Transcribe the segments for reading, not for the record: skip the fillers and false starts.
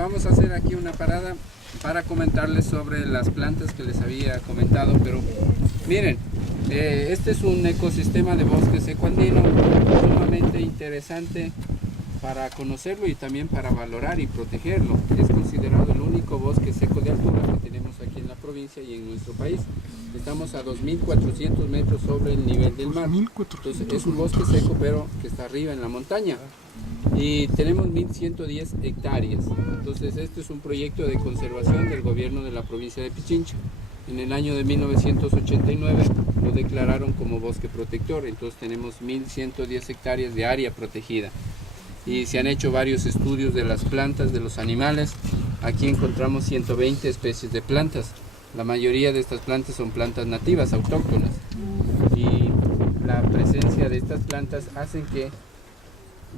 vamos a hacer aquí una parada para comentarles sobre las plantas que les había comentado, pero miren, este es un ecosistema de bosque seco andino sumamente interesante para conocerlo y también para valorar y protegerlo. Es considerado el único bosque seco de altura que tenemos aquí en la provincia y en nuestro país. Estamos a 2.400 metros sobre el nivel del mar. Entonces es un bosque seco pero que está arriba en la montaña. Y tenemos 1.110 hectáreas. Entonces este es un proyecto de conservación del gobierno de la provincia de Pichincha. En el año de 1989 lo declararon como bosque protector. Entonces tenemos 1.110 hectáreas de área protegida. Y se han hecho varios estudios de las plantas, de los animales. Aquí encontramos 120 especies de plantas. La mayoría de estas plantas son plantas nativas, autóctonas. Y la presencia de estas plantas hacen que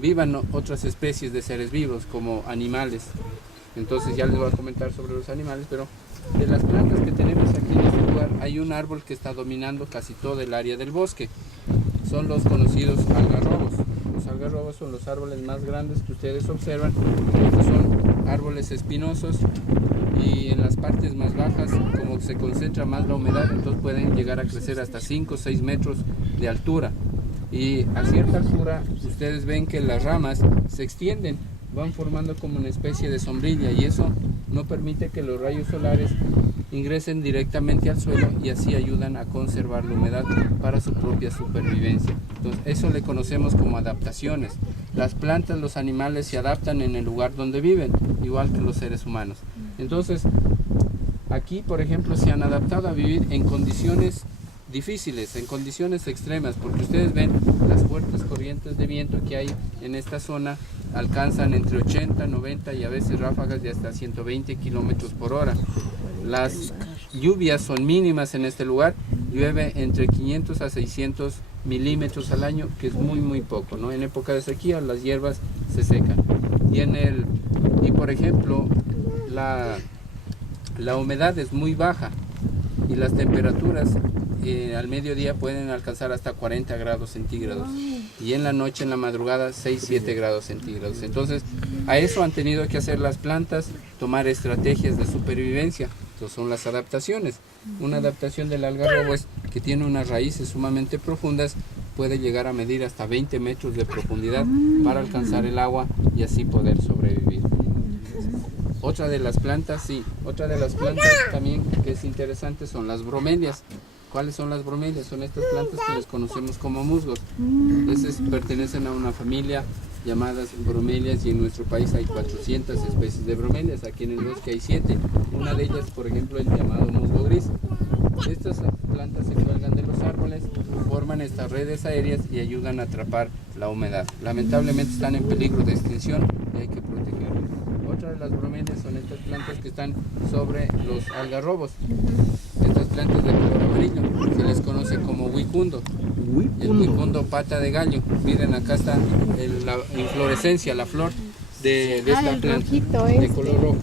vivan otras especies de seres vivos como animales. Entonces ya les voy a comentar sobre los animales, pero de las plantas que tenemos aquí en este lugar hay un árbol que está dominando casi todo el área del bosque. Son los conocidos algarrobos. Los algarrobos son los árboles más grandes que ustedes observan. Estos son árboles espinosos y en las partes más bajas, como se concentra más la humedad, entonces pueden llegar a crecer hasta 5 o 6 metros de altura. Y a cierta altura ustedes ven que las ramas se extienden, van formando como una especie de sombrilla, y eso no permite que los rayos solares ingresen directamente al suelo y así ayudan a conservar la humedad para su propia supervivencia. Entonces eso le conocemos como adaptaciones. Las plantas, los animales se adaptan en el lugar donde viven, igual que los seres humanos. Entonces aquí, por ejemplo, se han adaptado a vivir en condiciones difíciles, en condiciones extremas, porque ustedes ven las fuertes corrientes de viento que hay en esta zona, alcanzan entre 80, 90 y a veces ráfagas de hasta 120 kilómetros por hora. Las lluvias son mínimas en este lugar, llueve entre 500 a 600 milímetros al año, que es muy poco, ¿no? En época de sequía las hierbas se secan. Y por ejemplo, la humedad es muy baja y las temperaturas al mediodía pueden alcanzar hasta 40 grados centígrados y en la noche, en la madrugada, 6-7 grados centígrados. Entonces a eso han tenido que hacer las plantas, tomar estrategias de supervivencia. Entonces son las adaptaciones. Una adaptación del algarrobo es que tiene unas raíces sumamente profundas, puede llegar a medir hasta 20 metros de profundidad para alcanzar el agua y así poder sobrevivir. Otra de las plantas también que es interesante son las bromelias. ¿Cuáles son las bromelias? Son estas plantas que les conocemos como musgos. Estas pertenecen a una familia llamadas bromelias y en nuestro país hay 400 especies de bromelias. Aquí en el bosque hay 7. Una de ellas, por ejemplo, el llamado musgo gris. Estas plantas se cuelgan de los árboles, forman estas redes aéreas y ayudan a atrapar la humedad. Lamentablemente están en peligro de extinción y hay que protegerlas. Otra de las bromelias son estas plantas que están sobre los algarrobos. Estas plantas de color amarillo se les conoce como huicundo. El huicundo pata de gallo. Miren, acá está la inflorescencia, la flor de esta planta de color rojo.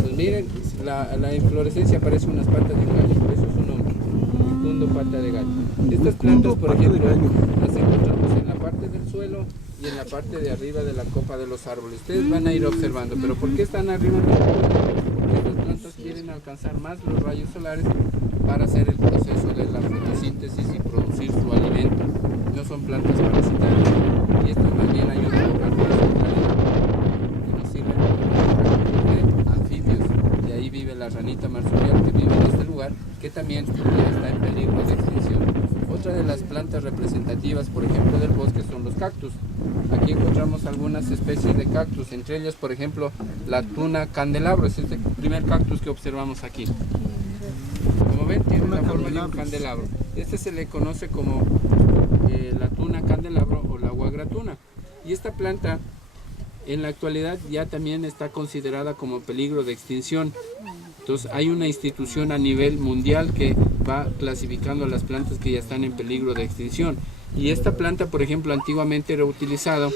Pues miren, la inflorescencia parece unas patas de un gallo, por eso es su nombre, huicundo pata de gallo. Estas plantas, por ejemplo, las encontramos en la parte del suelo y en la parte de arriba de la copa de los árboles. Ustedes van a ir observando, pero ¿por qué están arriba de los árboles? Porque estas plantas quieren alcanzar más los rayos solares para hacer el proceso de la fotosíntesis y producir su alimento. No son plantas parasitarias y estas más bien ayudan a lograr que nos sirven de anfibios. Y ahí vive la ranita marsupial que vive en este lugar, que también ya está en peligro de extinción. Otra de las plantas representativas, por ejemplo, del bosque son los cactus. Aquí encontramos algunas especies de cactus, entre ellas, por ejemplo, la tuna candelabro. Es este primer cactus que observamos aquí. Como ven, tiene la forma de un candelabro. Este se le conoce como la tuna candelabro o la guagratuna. Y esta planta, en la actualidad, ya también está considerada como peligro de extinción. Entonces hay una institución a nivel mundial que va clasificando las plantas que ya están en peligro de extinción. Y esta planta, por ejemplo, antiguamente era utilizada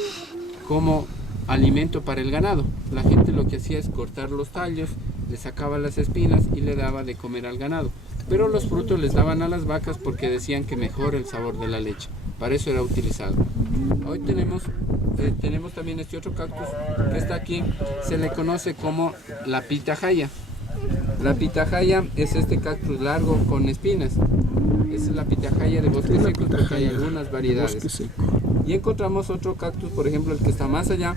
como alimento para el ganado. La gente lo que hacía es cortar los tallos, le sacaba las espinas y le daba de comer al ganado. Pero los frutos les daban a las vacas porque decían que mejora el sabor de la leche. Para eso era utilizado. Hoy tenemos también este otro cactus que está aquí, se le conoce como la pitahaya. La pitahaya es este cactus largo con espinas. Esa es la pitahaya de bosque seco, porque hay algunas variedades. Y encontramos otro cactus, por ejemplo, el que está más allá,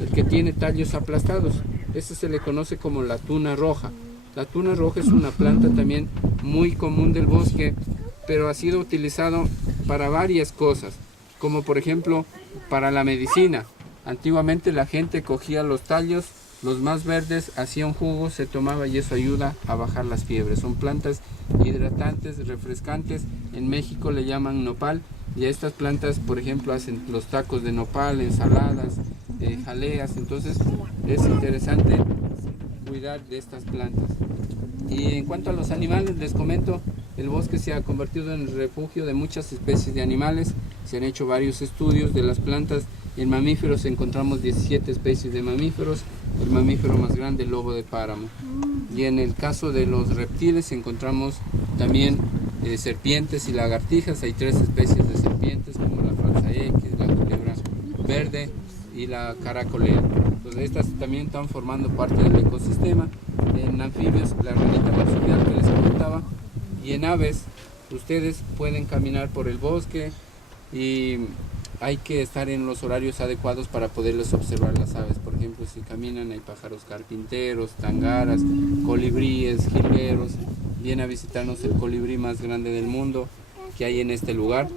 el que tiene tallos aplastados. Este se le conoce como la tuna roja. La tuna roja es una planta también muy común del bosque, pero ha sido utilizado para varias cosas, como por ejemplo para la medicina. Antiguamente la gente cogía los tallos, los más verdes, hacía un jugo, se tomaba y eso ayuda a bajar las fiebres. Son plantas hidratantes, refrescantes. En México le llaman nopal y a estas plantas, por ejemplo, hacen los tacos de nopal, ensaladas, jaleas. Entonces es interesante cuidar de estas plantas. Y en cuanto a los animales, les comento, el bosque se ha convertido en el refugio de muchas especies de animales. Se han hecho varios estudios de las plantas. En mamíferos encontramos 17 especies de mamíferos, el mamífero más grande, el lobo de páramo. Y en el caso de los reptiles encontramos también serpientes y lagartijas. Hay 3 especies de serpientes, como la falsa X, la culebra verde y la caracolea. Entonces estas también están formando parte del ecosistema. En anfibios, la ranita marsupial que les comentaba, y en aves, ustedes pueden caminar por el bosque y hay que estar en los horarios adecuados para poderles observar las aves. Por ejemplo, si caminan hay pájaros carpinteros, tangaras, colibríes, jilgueros. Viene a visitarnos el colibrí más grande del mundo que hay en este lugar.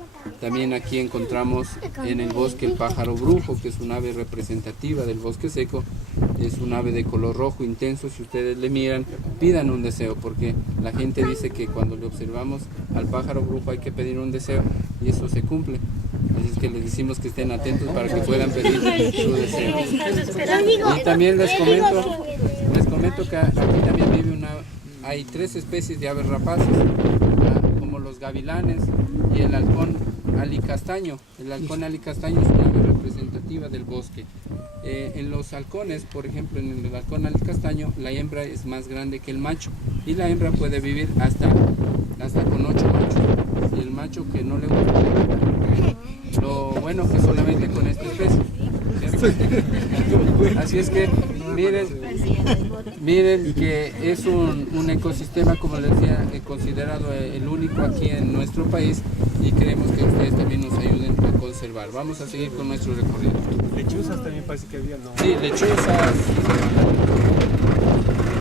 También aquí encontramos en el bosque el pájaro brujo, que es un ave representativa del bosque seco. Es un ave de color rojo intenso. Si ustedes le miran, pidan un deseo, porque la gente dice que cuando le observamos al pájaro brujo hay que pedir un deseo y eso se cumple. Así es que les decimos que estén atentos para que puedan pedir su deseo. Y también les comento que aquí también vive hay 3 especies de aves rapaces, como los gavilanes y el halcón alicastaño. El halcón alicastaño es una ave representativa del bosque. En los halcones, por ejemplo, en el halcón alicastaño, la hembra es más grande que el macho y la hembra puede vivir hasta con 8 machos. Y el macho que no le gusta, lo bueno que solamente con esta especie. Así es que miren que es un ecosistema, como les decía, considerado el único aquí en nuestro país, y creemos que ustedes también nos ayuden a conservar. Vamos a seguir con nuestro recorrido. Lechuzas también parece que había, ¿no? Sí, lechuzas.